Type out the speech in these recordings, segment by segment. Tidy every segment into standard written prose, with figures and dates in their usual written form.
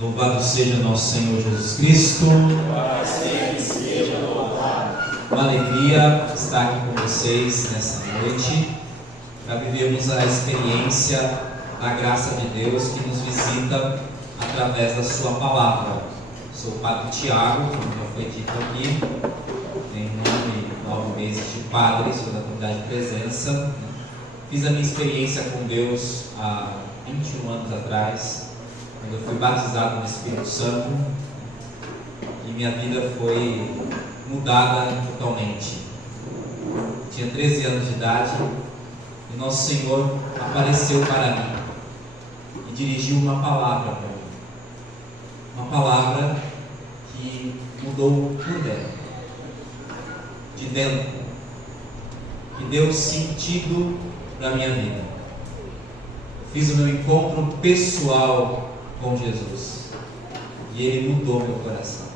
Louvado seja nosso Senhor Jesus Cristo. Para sempre seja louvado. Uma alegria estar aqui com vocês nessa noite para vivermos a experiência da graça de Deus que nos visita através da sua palavra. Sou o Padre Tiago, como já foi dito aqui, em nome 9 meses de padre, sou da comunidade de presença. Fiz a minha experiência com Deus há 21 anos atrás, quando eu fui batizado no Espírito Santo, e minha vida foi mudada totalmente. Tinha 13 anos de idade e Nosso Senhor apareceu para mim e dirigiu uma palavra para mim, uma palavra que mudou por dentro, de dentro, que deu sentido para a minha vida. Fiz o meu encontro pessoal com Jesus e Ele mudou meu coração.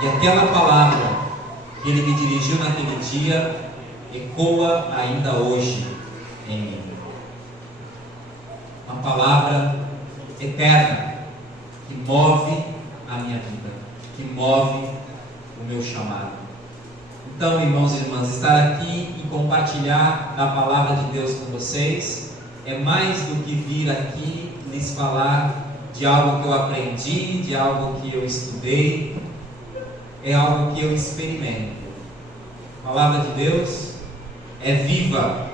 E aquela palavra que Ele me dirigiu naquele dia ecoa ainda hoje em mim. Uma palavra eterna que move a minha vida, que move o meu chamado. Então, irmãos e irmãs, estar aqui e compartilhar a palavra de Deus com vocês é mais do que vir aqui lhes falar de algo que eu aprendi, de algo que eu estudei. É algo que eu experimento. A palavra de Deus é viva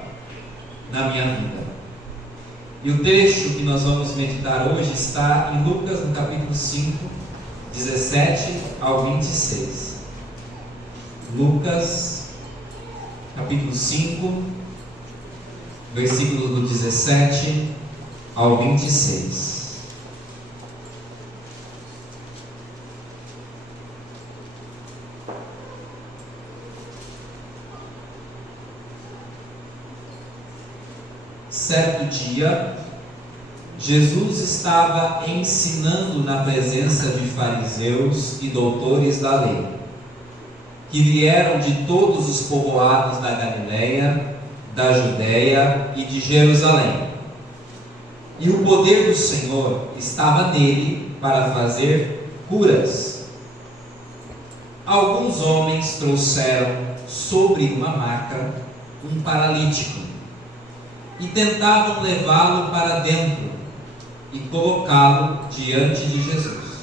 na minha vida. E o trecho que nós vamos meditar hoje está em Lucas, no capítulo 5, 17 ao 26. Lucas, capítulo 5, versículo do 17 ao 26. Certo dia, Jesus estava ensinando na presença de fariseus e doutores da lei, que vieram de todos os povoados da Galileia, da Judeia e de Jerusalém. E o poder do Senhor estava nele para fazer curas. Alguns homens trouxeram sobre uma maca um paralítico e tentavam levá-lo para dentro e colocá-lo diante de Jesus.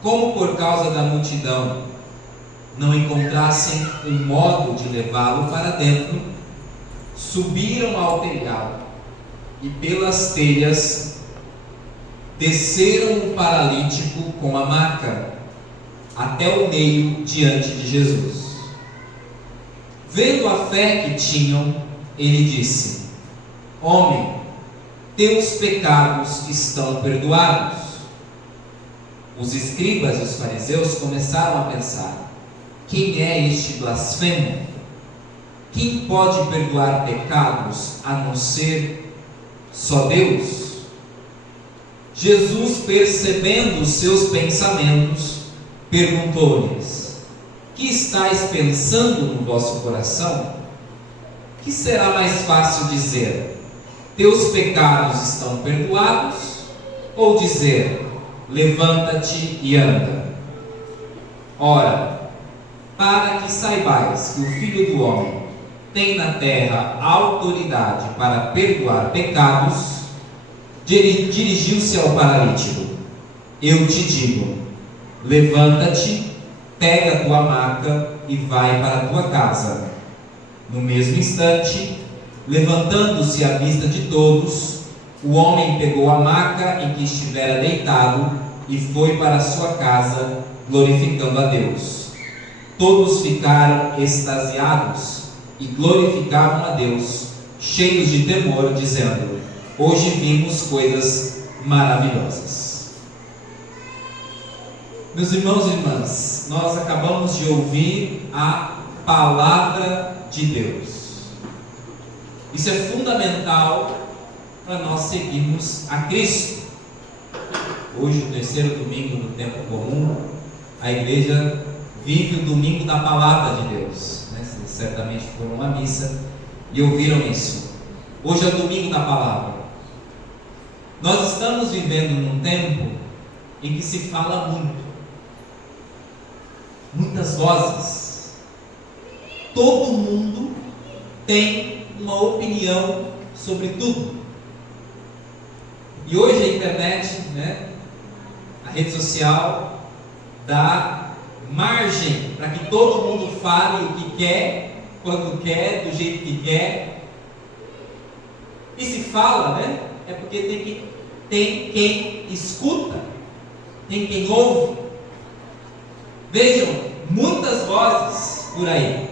Como por causa da multidão não encontrassem um modo de levá-lo para dentro, subiram ao telhado e pelas telhas desceram o paralítico com a maca até o meio diante de Jesus. Vendo a fé que tinham, ele disse: Homem, teus pecados estão perdoados. Os escribas e os fariseus começaram a pensar: quem é este blasfemo? Quem pode perdoar pecados a não ser só Deus? Jesus, percebendo os seus pensamentos, perguntou-lhes: que estáis pensando no vosso coração? Que será mais fácil dizer: teus pecados estão perdoados, ou dizer: levanta-te e anda? Ora, para que saibais que o Filho do Homem tem na terra autoridade para perdoar pecados, dirigiu-se ao paralítico: eu te digo, levanta-te, pega a tua maca e vai para a tua casa. No mesmo instante, levantando-se à vista de todos, o homem pegou a maca em que estivera deitado e foi para a sua casa, glorificando a Deus. Todos ficaram extasiados e glorificavam a Deus, cheios de temor, dizendo: hoje vimos coisas maravilhosas. Meus irmãos e irmãs, nós acabamos de ouvir a palavra de Deus. Isso é fundamental para nós seguirmos a Cristo. Hoje, o terceiro domingo do tempo comum, a igreja vive o domingo da palavra de Deus, né? Vocês certamente foram à missa e ouviram isso. Hoje é o domingo da palavra. Nós estamos vivendo num tempo em que se fala muito, muitas vozes, todo mundo tem uma opinião sobre tudo. E hoje a internet, a rede social, dá margem para que todo mundo fale o que quer, quando quer, do jeito que quer. E se fala, é porque tem quem escuta, tem quem ouve. Vejam, muitas vozes por aí,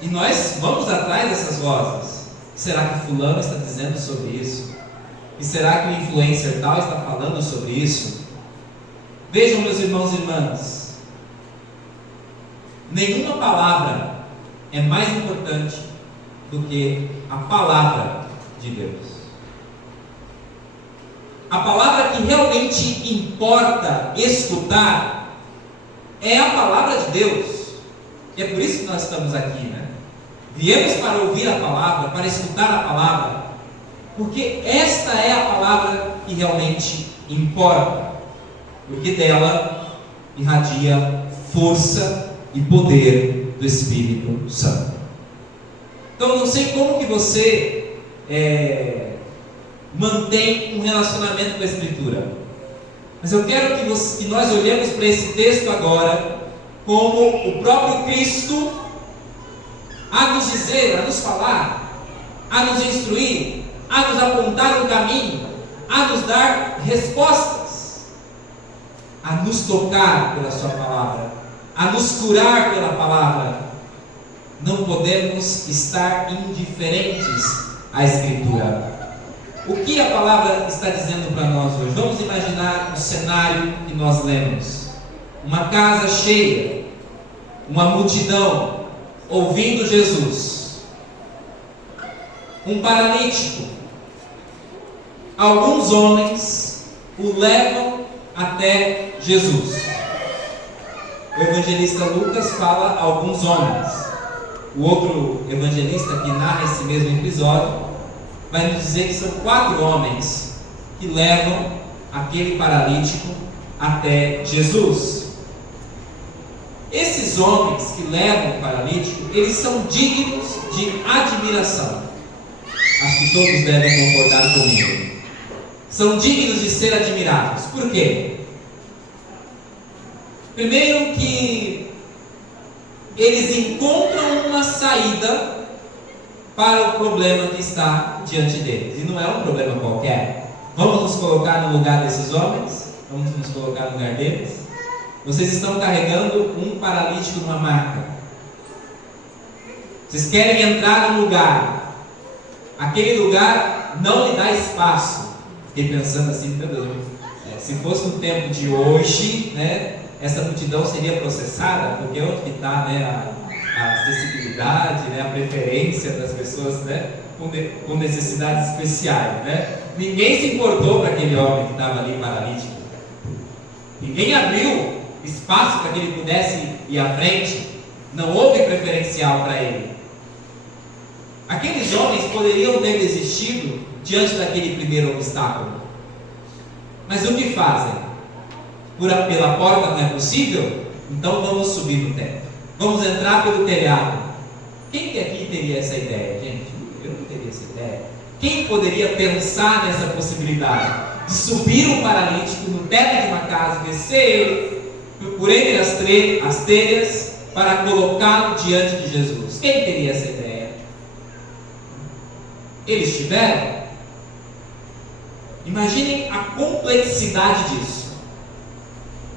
e nós vamos atrás dessas vozes. Será que fulano está dizendo sobre isso? E será que o influencer tal está falando sobre isso? Vejam, meus irmãos e irmãs, nenhuma palavra é mais importante do que a palavra de Deus. A palavra que realmente importa escutar é a palavra de Deus. E é por isso que nós estamos aqui, Viemos para ouvir a palavra, para escutar a palavra, porque esta é a palavra que realmente importa, porque dela irradia força e poder do Espírito Santo. Então, não sei como que você mantém um relacionamento com a Escritura, mas eu quero que nós olhemos para esse texto agora como o próprio Cristo a nos dizer, a nos falar, a nos instruir, a nos apontar um caminho, a nos dar respostas, a nos tocar pela sua palavra, a nos curar pela palavra. Não podemos estar indiferentes à Escritura. O que a palavra está dizendo para nós hoje? Vamos imaginar o cenário que nós lemos: uma casa cheia, uma multidão ouvindo Jesus, um paralítico. Alguns homens o levam até Jesus. O evangelista Lucas fala alguns homens. O outro evangelista que narra esse mesmo episódio vai nos dizer que são 4 homens que levam aquele paralítico até Jesus. Esses homens que levam o paralítico, eles são dignos de admiração. Acho que todos devem concordar comigo. São dignos de ser admirados. Por quê? Primeiro, que eles encontram uma saída para o problema que está diante deles. E não é um problema qualquer. Vamos nos colocar no lugar desses homens? Vamos nos colocar no lugar deles? Vocês estão carregando um paralítico numa maca. Vocês querem entrar num lugar. Aquele lugar não lhe dá espaço. Fiquei pensando assim, meu Deus, se fosse no tempo de hoje, essa multidão seria processada, porque onde que está, a acessibilidade, a preferência das pessoas, com necessidades especiais, Ninguém se importou para aquele homem que estava ali paralítico. Ninguém abriu espaço para que ele pudesse ir à frente. Não houve preferencial para ele. Aqueles homens poderiam ter desistido diante daquele primeiro obstáculo. Mas o que fazem? Pela porta não é possível? Então vamos subir no teto. Vamos entrar pelo telhado. Quem que aqui teria essa ideia, gente? Eu não teria essa ideia. Quem poderia pensar nessa possibilidade de subir um paralítico no teto de uma casa, descer ele por entre as telhas para colocá-lo diante de Jesus? Quem teria essa ideia? Eles tiveram? Imaginem a complexidade disso,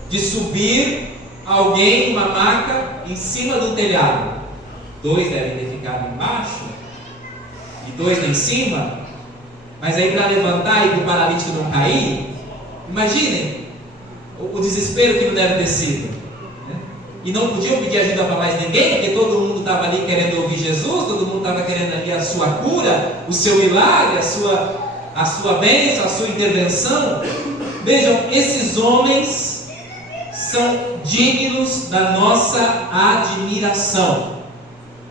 de subir alguém numa maca em cima do telhado. 2 devem ter ficado embaixo e 2 lá em cima, mas aí para levantar e para o paralítico não cair, imaginem o desespero que não deve ter sido. E não podiam pedir ajuda para mais ninguém, porque todo mundo estava ali querendo ouvir Jesus, todo mundo estava querendo ali a sua cura, o seu milagre, a sua bênção, a sua intervenção. Vejam, esses homens são dignos da nossa admiração.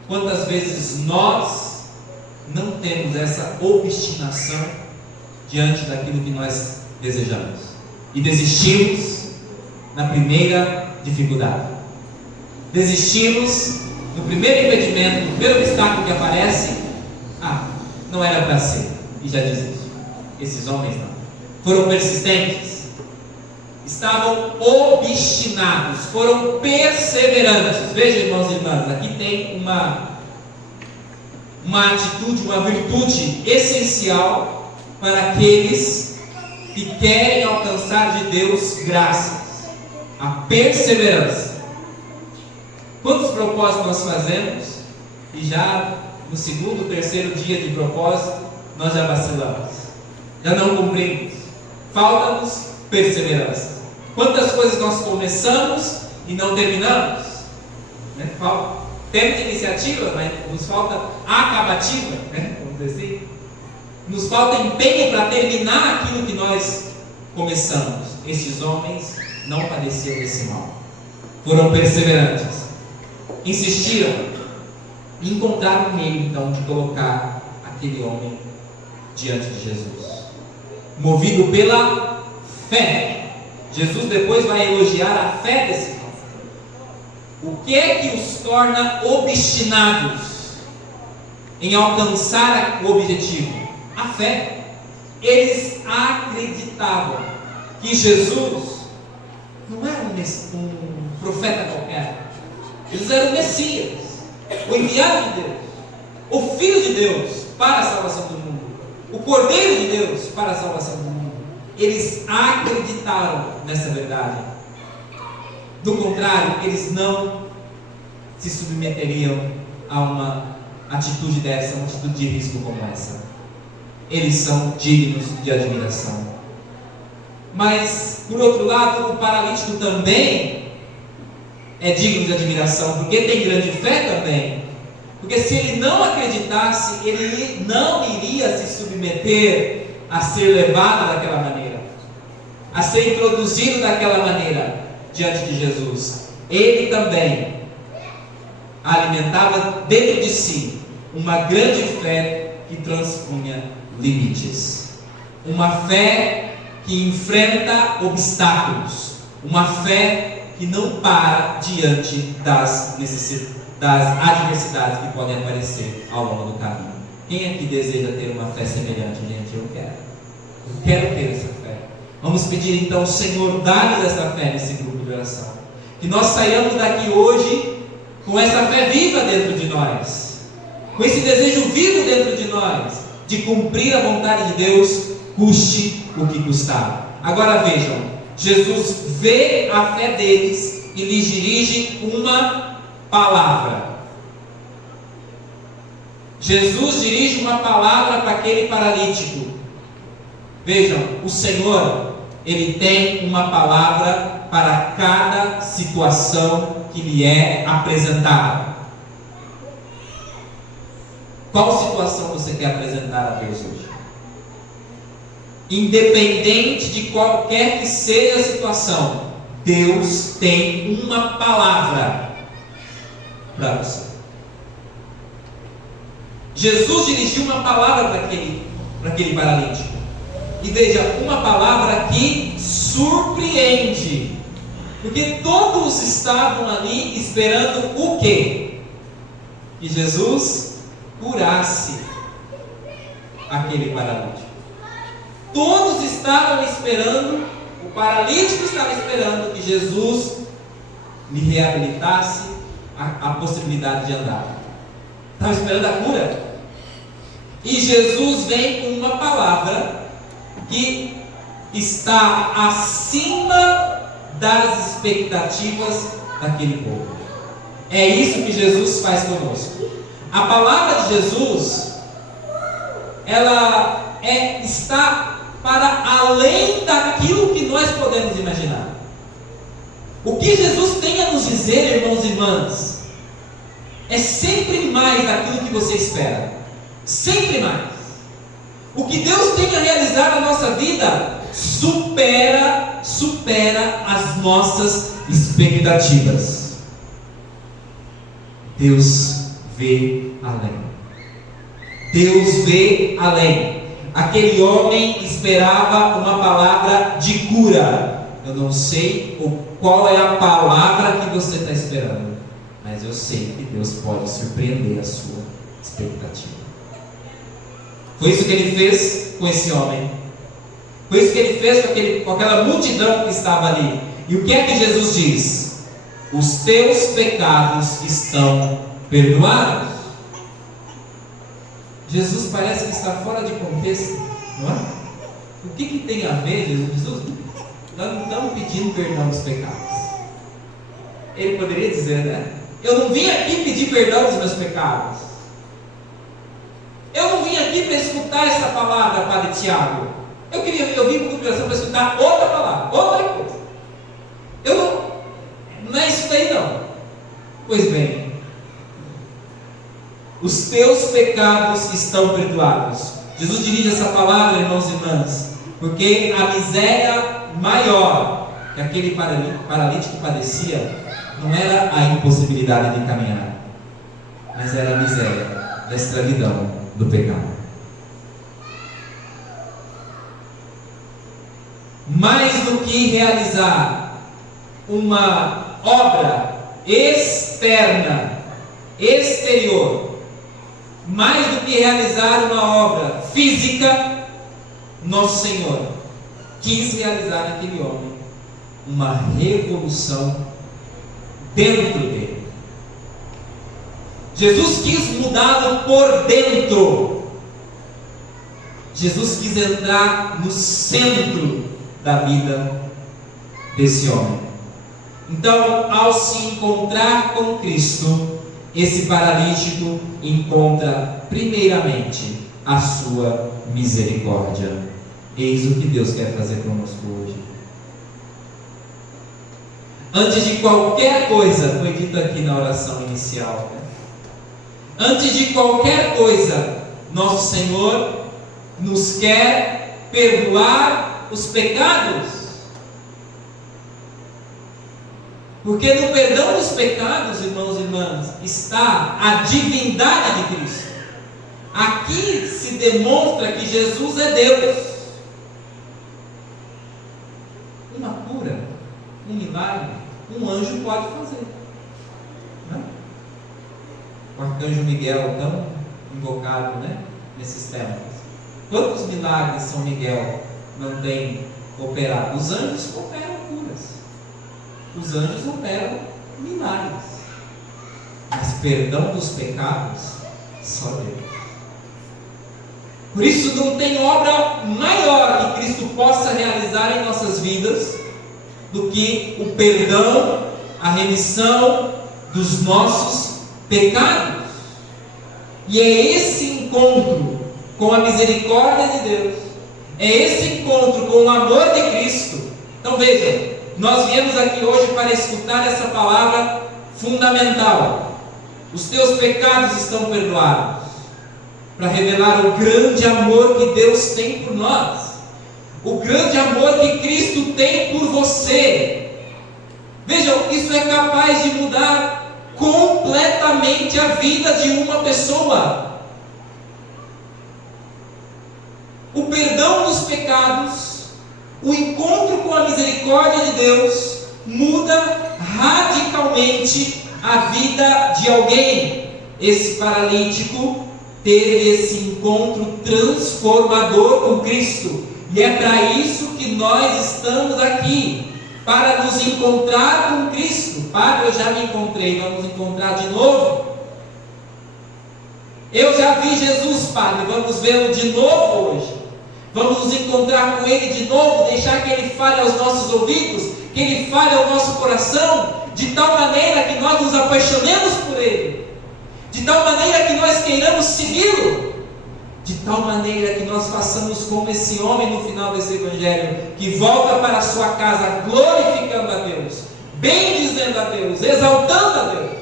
Quantas vezes nós não temos essa obstinação diante daquilo que nós desejamos e desistimos na primeira dificuldade. Desistimos no primeiro impedimento, no primeiro obstáculo que aparece. Não era para ser, e já desiste. Esses homens não. Foram persistentes, estavam obstinados, foram perseverantes. Veja, irmãos e irmãs, aqui tem uma atitude, uma virtude essencial para aqueles que querem alcançar de Deus graças: a perseverança. Quantos propósitos nós fazemos e já no segundo, terceiro dia de propósito nós já vacilamos, já não cumprimos? Falta-nos perseverança. Quantas coisas nós começamos e não terminamos? Temos iniciativa, mas nos falta acabativa, vamos dizer assim. Nos falta empenho para terminar aquilo que nós começamos. Estes homens não padeciam desse mal, foram perseverantes, insistiram e encontraram um meio então de colocar aquele homem diante de Jesus, movido pela fé. Jesus depois vai elogiar a fé desse homem. O que é que os torna obstinados em alcançar o objetivo? A fé. Eles acreditavam que Jesus não era um profeta qualquer. Jesus era o Messias, o enviado de Deus, o Filho de Deus para a salvação do mundo, o Cordeiro de Deus para a salvação do mundo. Eles acreditaram nessa verdade. Do contrário, eles não se submeteriam a uma atitude dessa, uma atitude de risco como essa. Eles são dignos de admiração. Mas, por outro lado, o paralítico também é digno de admiração, porque tem grande fé também. Porque se ele não acreditasse, ele não iria se submeter a ser levado daquela maneira, a ser introduzido daquela maneira diante de Jesus. Ele também alimentava dentro de si uma grande fé que transpunha limites, uma fé que enfrenta obstáculos, uma fé que não para diante das adversidades que podem aparecer ao longo do caminho. Quem aqui deseja ter uma fé semelhante, gente? Eu quero ter essa fé. Vamos pedir então, Senhor, dá-nos essa fé nesse grupo de oração, que nós saiamos daqui hoje com essa fé viva dentro de nós, com esse desejo vivo dentro de nós, de cumprir a vontade de Deus, custe o que custar. Agora vejam, Jesus vê a fé deles e lhes dirige uma palavra. Jesus dirige uma palavra para aquele paralítico. Vejam, o Senhor, Ele tem uma palavra para cada situação que lhe é apresentada. Qual situação você quer apresentar a Deus hoje? Independente de qualquer que seja a situação, Deus tem uma palavra para você. Jesus dirigiu uma palavra para aquele paralítico. E veja, uma palavra que surpreende, porque todos estavam ali esperando o quê? Que Jesus curasse aquele paralítico. Todos estavam esperando, o paralítico estava esperando que Jesus lhe reabilitasse a possibilidade de andar. Estava esperando a cura. E Jesus vem com uma palavra que está acima das expectativas daquele povo. É isso que Jesus faz conosco. A palavra de Jesus, ela está para além daquilo que nós podemos imaginar. O que Jesus tem a nos dizer, irmãos e irmãs, é sempre mais daquilo que você espera. Sempre mais. O que Deus tem a realizar na nossa vida supera as nossas expectativas. Deus vê além. Deus vê além. aquele homem esperava uma palavra de cura. Eu não sei qual é a palavra que você está esperando, mas eu sei que Deus pode surpreender a sua expectativa. Foi isso que ele fez com esse homem. Foi isso que ele fez com aquela multidão que estava ali. E o que é que Jesus diz? Os teus pecados estão perdoados. Jesus parece que está fora de contexto, não é? O que tem a ver, Jesus? Nós não estamos pedindo perdão dos pecados. Ele poderia dizer, né? Eu não vim aqui pedir perdão dos meus pecados. Eu não vim aqui para escutar essa palavra, Padre Tiago. Eu vim com o coração para escutar outra palavra, outra coisa. Não é isso daí não. Pois bem, os teus pecados estão perdoados. Jesus dirige essa palavra, irmãos e irmãs, porque a miséria maior que aquele paralítico padecia não era a impossibilidade de caminhar, mas era a miséria da escravidão do pecado. Mais do que realizar uma obra externa, exterior, mais do que realizar uma obra física, nosso Senhor quis realizar naquele homem uma revolução dentro dele. Jesus quis mudá-lo por dentro. Jesus quis entrar no centro da vida desse homem. Então, ao se encontrar com Cristo, esse paralítico encontra primeiramente a sua misericórdia. Eis o que Deus quer fazer conosco hoje. Antes de qualquer coisa, foi dito aqui na oração inicial, né? Antes de qualquer coisa, nosso Senhor nos quer perdoar os pecados. Porque no perdão dos pecados, irmãos e irmãs, está a divindade de Cristo. Aqui se demonstra que Jesus é Deus. Uma cura, um milagre, um anjo pode fazer, né? O arcanjo Miguel, tão invocado, né, nesses temas. Quantos milagres São Miguel não tem operado? Os anjos operam curas, os anjos operam milagres, mas perdão dos pecados, só Deus. Por isso não tem obra maior que Cristo possa realizar em nossas vidas do que o perdão, a remissão dos nossos pecados. E é esse encontro com a misericórdia de Deus, é esse encontro com o amor de Cristo. Então veja, nós viemos aqui hoje para escutar essa palavra fundamental. Os teus pecados estão perdoados, para revelar o grande amor que Deus tem por nós, o grande amor que Cristo tem por você. Vejam, isso é capaz de mudar completamente a vida de uma pessoa. O perdão dos pecados, o encontro com a misericórdia de Deus, muda radicalmente a vida de alguém. Esse paralítico teve esse encontro transformador com Cristo, e é para isso que nós estamos aqui, para nos encontrar com Cristo. Padre, eu já me encontrei, vamos encontrar de novo? Eu já vi Jesus, Padre, vamos vê-lo de novo hoje. Vamos nos encontrar com Ele de novo, deixar que Ele fale aos nossos ouvidos, que Ele fale ao nosso coração, de tal maneira que nós nos apaixonemos por Ele, de tal maneira que nós queiramos segui-lo, de tal maneira que nós façamos como esse homem no final desse evangelho, que volta para a sua casa glorificando a Deus, bendizendo a Deus, exaltando a Deus.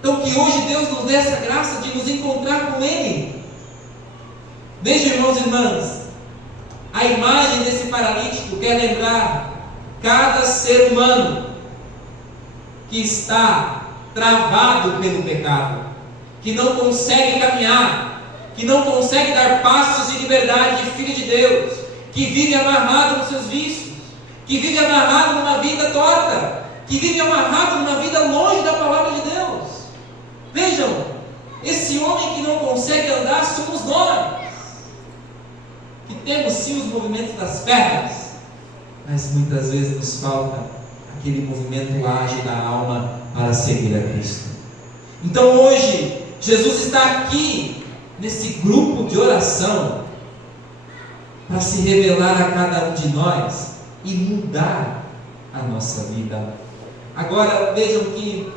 Então que hoje Deus nos dê essa graça de nos encontrar com Ele. Veja, irmãos e irmãs, a imagem desse paralítico quer lembrar cada ser humano que está travado pelo pecado, que não consegue caminhar, que não consegue dar passos de liberdade de filho de Deus, que vive amarrado nos seus vícios, que vive amarrado numa vida torta, que vive amarrado numa vida longe da palavra de Deus. Vejam, esse homem que não consegue andar somos nós, que temos sim os movimentos das pernas, mas muitas vezes nos falta aquele movimento ágil da alma para seguir a Cristo. Então hoje, Jesus está aqui, nesse grupo de oração, para se revelar a cada um de nós e mudar a nossa vida. Agora vejam que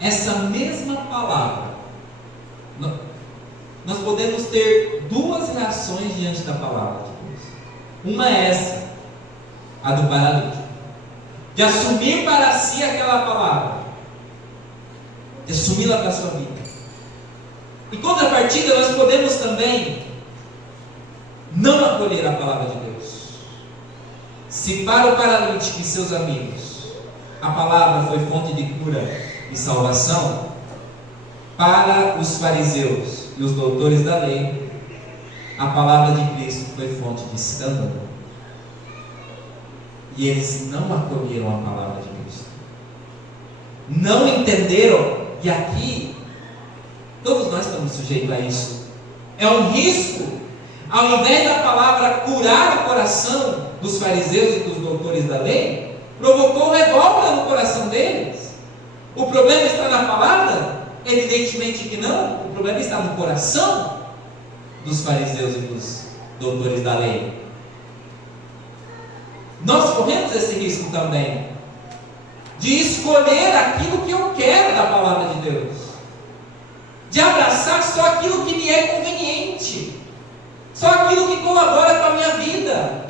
essa mesma palavra, nós podemos ter duas reações diante da palavra de Deus. Uma é essa, a do paralítico, de assumir para si aquela palavra, de assumi-la para a sua vida. Em contrapartida, nós podemos também não acolher a palavra de Deus. Se para o paralítico e seus amigos a palavra foi fonte de cura e salvação, para os fariseus e os doutores da lei, a palavra de Cristo foi fonte de escândalo. E eles não acolheram a palavra de Cristo, não entenderam. E aqui, todos nós estamos sujeitos a isso. É um risco. Ao invés da palavra curar o coração dos fariseus e dos doutores da lei, provocou revolta no coração deles. O problema está na palavra? Evidentemente que não. O problema está no coração dos fariseus e dos doutores da lei. Nós corremos esse risco também, de escolher aquilo que eu quero da palavra de Deus, de abraçar só aquilo que me é conveniente, só aquilo que colabora com a minha vida.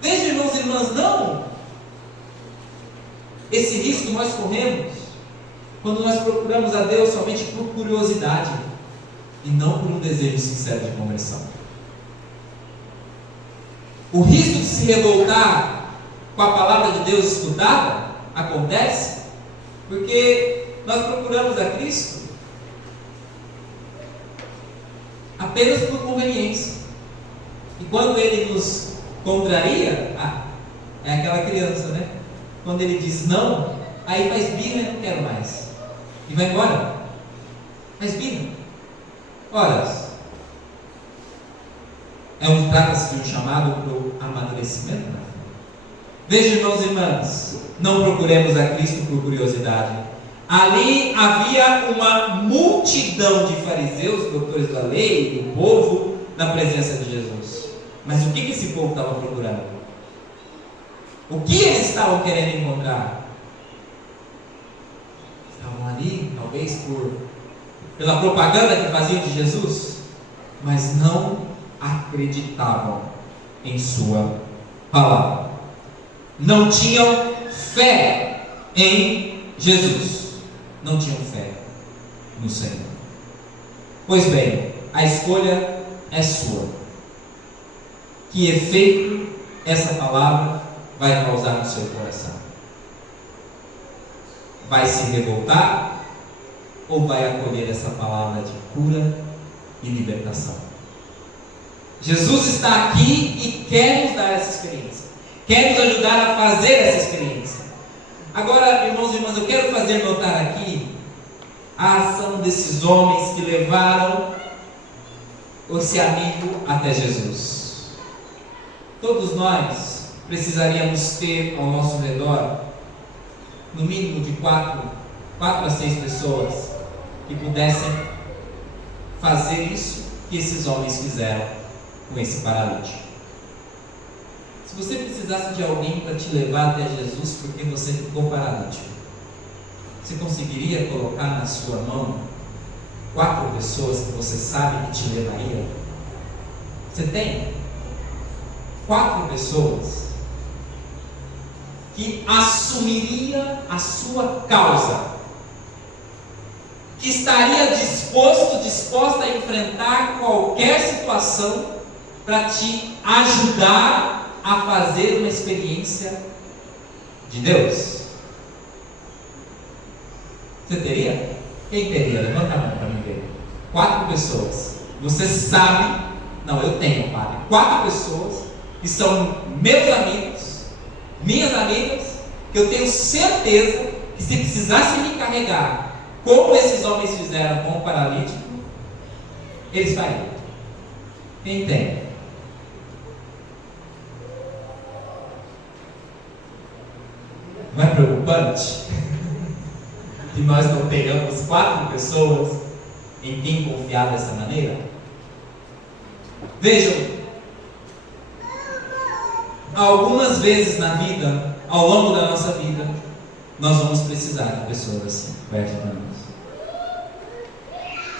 Vejam, irmãos e irmãs, não. Esse risco nós corremos quando nós procuramos a Deus somente por curiosidade e não por um desejo sincero de conversão. O risco de se revoltar com a palavra de Deus escutada acontece porque nós procuramos a Cristo apenas por conveniência. E quando Ele nos contraria, é aquela criança, né? Quando Ele diz não, aí faz birra e não quero mais, e vai embora. Faz birra. Ora, trata-se de um chamado para o amadurecimento, né? Veja, irmãos e irmãs, não procuremos a Cristo por curiosidade. Ali havia uma multidão de fariseus, doutores da lei, do povo, na presença de Jesus. Mas o que esse povo estava procurando? O que eles estavam querendo encontrar? Estavam ali, talvez pela propaganda que faziam de Jesus, mas não acreditavam em sua palavra. Não tinham fé em Jesus. Não tinham fé no Senhor. Pois bem, a escolha é sua. Que efeito essa palavra vai causar no seu coração? Vai se revoltar ou vai acolher essa palavra de cura e libertação? Jesus está aqui e quer nos dar essa experiência, quer nos ajudar a fazer essa experiência. Agora, irmãos e irmãs, eu quero fazer notar aqui a ação desses homens que levaram esse amigo até Jesus. Todos nós precisaríamos ter ao nosso redor no mínimo de 4 a 6 pessoas que pudessem fazer isso que esses homens fizeram com esse paralítico. Se você precisasse de alguém para te levar até Jesus porque você ficou paralítico, você conseguiria colocar na sua mão 4 pessoas que você sabe que te levariam? Você tem 4 pessoas que assumiria a sua causa, que estaria disposta a enfrentar qualquer situação para te ajudar a fazer uma experiência de Deus? Você teria? Quem teria? Levanta a mão para mim ver. 4 pessoas. Você sabe, não, eu tenho, padre, 4 pessoas que são meus amigos, minhas amigas, que eu tenho certeza que se precisasse me carregar, como esses homens fizeram com o paralítico, eles fariam. Quem tem? Não é preocupante que nós não tenhamos 4 pessoas em quem confiar dessa maneira? Vejam, algumas vezes na vida, ao longo da nossa vida, nós vamos precisar de pessoas assim, perto de nós.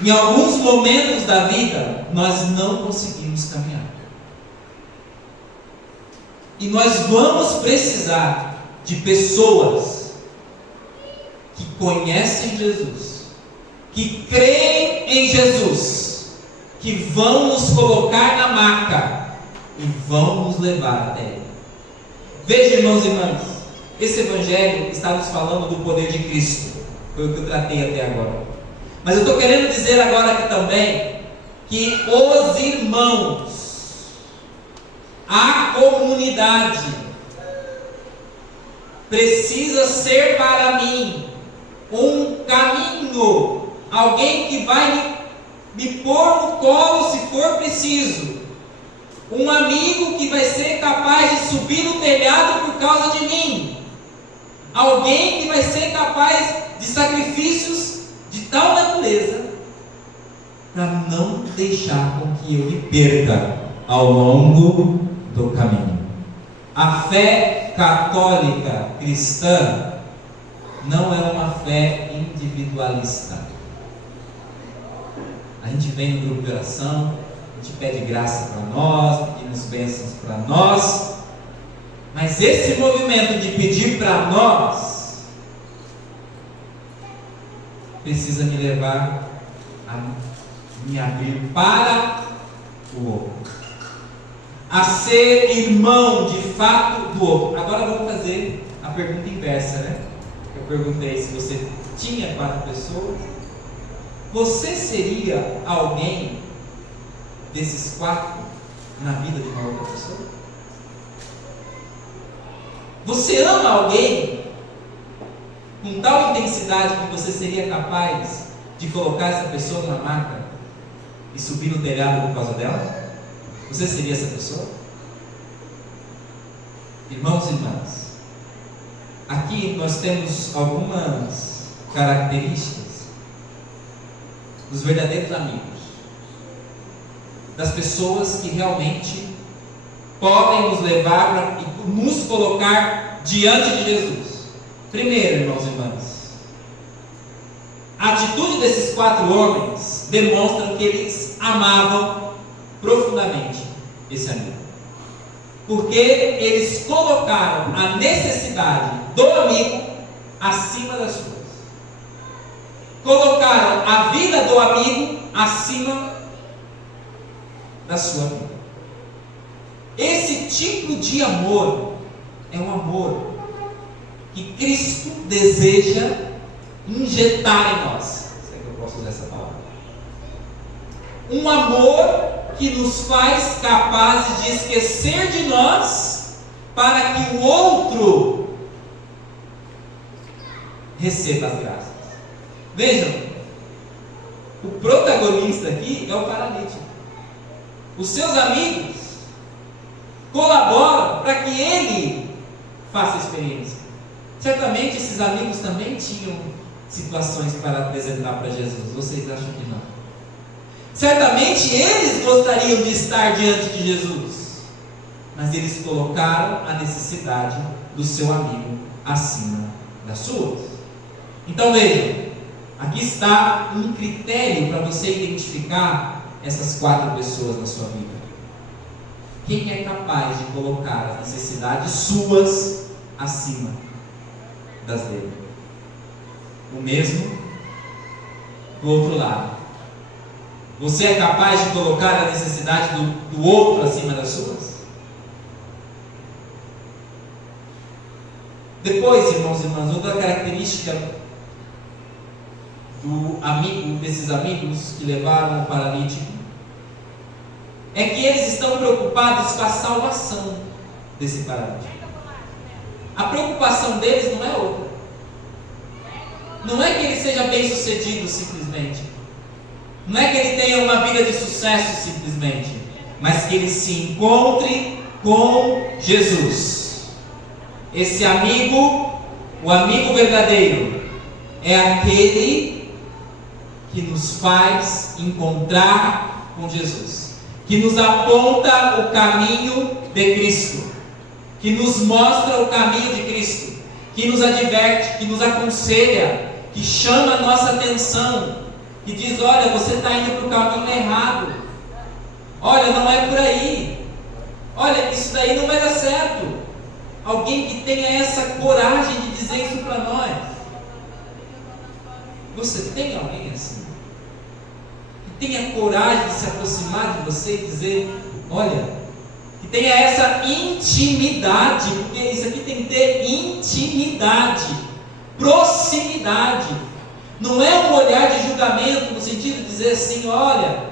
Em alguns momentos da vida, nós não conseguimos caminhar. E nós vamos precisar de pessoas que conhecem Jesus, que creem em Jesus, que vão nos colocar na maca e vão nos levar até Ele. Veja, irmãos e irmãs, esse Evangelho está nos falando do poder de Cristo. Foi o que eu tratei até agora. Mas eu estou querendo dizer agora aqui também que os irmãos, a comunidade, precisa ser para mim um caminho, alguém que vai me pôr no colo se for preciso, um amigo que vai ser capaz de subir no telhado por causa de mim, alguém que vai ser capaz de sacrifícios de tal natureza para não deixar com que eu me perca ao longo do caminho. A fé católica cristã não é uma fé individualista. A gente vem no grupo de oração, a gente pede graça para nós, pedimos bênçãos para nós, mas esse movimento de pedir para nós precisa me levar a me abrir para o outro, a ser irmão de fato do outro. Agora vamos fazer a pergunta inversa, né? Eu perguntei se você tinha 4 pessoas. Você seria alguém desses 4 na vida de uma outra pessoa? Você ama alguém com tal intensidade que você seria capaz de colocar essa pessoa numa maca e subir no telhado por causa dela? Você seria essa pessoa? Irmãos e irmãs, aqui nós temos algumas características dos verdadeiros amigos, das pessoas que realmente podem nos levar e nos colocar diante de Jesus. Primeiro, irmãos e irmãs, a atitude desses 4 homens demonstra que eles amavam profundamente esse amigo, porque eles colocaram a necessidade do amigo acima das suas, colocaram a vida do amigo acima da sua vida. Esse tipo de amor é um amor que Cristo deseja injetar em nós, se é que eu posso usar essa palavra, um amor que nos faz capazes de esquecer de nós para que o outro receba as graças. Vejam, o protagonista aqui é o paralítico. Os seus amigos colaboram para que ele faça a experiência. Certamente esses amigos também tinham situações para apresentar para Jesus. Vocês acham que não? Certamente eles gostariam de estar diante de Jesus, mas eles colocaram a necessidade do seu amigo acima das suas. Então vejam, aqui está um critério para você identificar essas 4 pessoas na sua vida. Quem é capaz de colocar as necessidades suas acima das dele? O mesmo do outro lado. Você é capaz de colocar a necessidade do outro acima das suas? Depois, irmãos e irmãs, outra característica do amigo, desses amigos que levaram o paralítico, é que eles estão preocupados com a salvação desse paralítico. A preocupação deles não é outra. Não é que ele seja bem sucedido simplesmente. Não é que ele tenha uma vida de sucesso simplesmente. Mas que ele se encontre com Jesus. Esse amigo, o amigo verdadeiro, é aquele que nos faz encontrar com Jesus, que nos aponta o caminho de Cristo, que nos mostra o caminho de Cristo, que nos adverte, que nos aconselha, que chama a nossa atenção, que diz: olha, você está indo para o caminho errado, olha, não é por aí, olha, isso daí não vai dar certo. Alguém que tenha essa coragem de dizer isso para nós. Você tem alguém assim? Que tenha coragem de se aproximar de você e dizer: olha, que tenha essa intimidade, porque isso aqui tem que ter intimidade, proximidade. Não é um olhar de julgamento, no sentido de dizer assim: olha,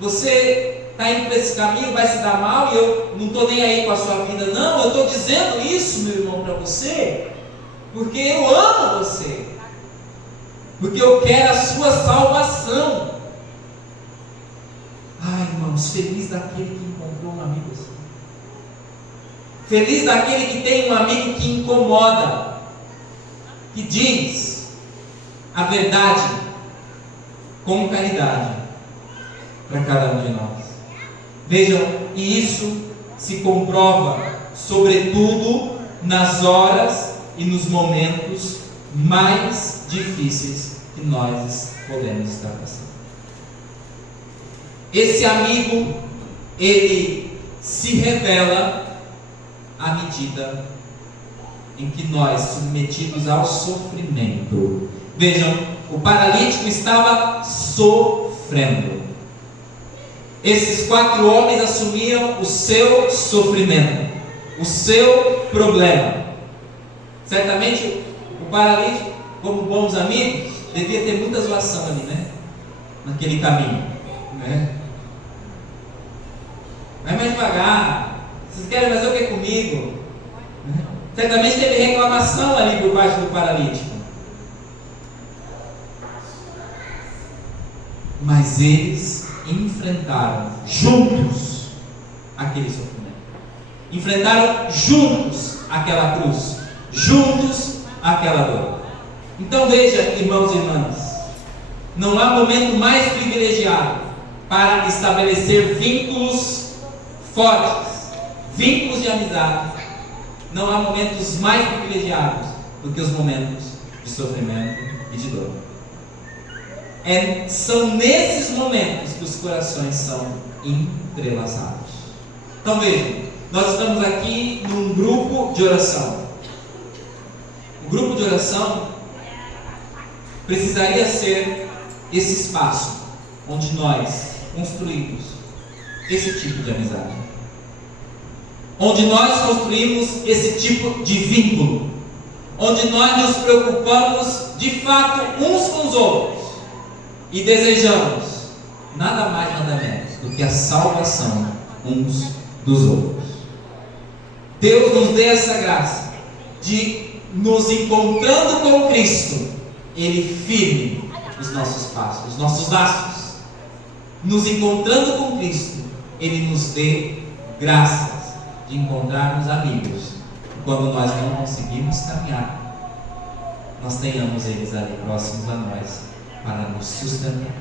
você está indo para esse caminho, vai se dar mal, e eu não estou nem aí com a sua vida. Não, eu estou dizendo isso, meu irmão, para você, porque eu amo você, porque eu quero a sua salvação. Ai, irmãos, feliz daquele que encontrou um amigo assim. Feliz daquele que tem um amigo que incomoda, que diz a verdade com caridade para cada um de nós. Vejam, e isso se comprova sobretudo nas horas e nos momentos mais difíceis que nós podemos estar passando. Esse amigo, ele se revela à medida em que nós, submetidos ao sofrimento. Vejam, o paralítico estava sofrendo. Esses 4 homens assumiram o seu sofrimento, o seu problema. Certamente o paralítico, como bons amigos, devia ter muita zoação ali, né? Naquele caminho, né? Vai mais devagar. Vocês querem fazer o que comigo? Certamente teve reclamação ali por parte do paralítico. Mas eles enfrentaram juntos aquele sofrimento. Enfrentaram juntos aquela cruz. Juntos aquela dor. Então veja, irmãos e irmãs, não há momento mais privilegiado para estabelecer vínculos fortes, vínculos de amizade. Não há momentos mais privilegiados do que os momentos de sofrimento e de dor. São nesses momentos que os corações são entrelaçados. Então vejam, nós estamos aqui num grupo de oração. O grupo de oração precisaria ser esse espaço onde nós construímos esse tipo de amizade, onde nós construímos esse tipo de vínculo, onde nós nos preocupamos de fato uns com os outros e desejamos nada mais, nada menos do que a salvação uns dos outros. Deus nos dê essa graça de, nos encontrando com Cristo, Ele firme os nossos passos, os nossos laços. Nos encontrando com Cristo, Ele nos dê graças de encontrarmos amigos. Quando nós não conseguimos caminhar, nós tenhamos eles ali próximos a nós para nos sustentar.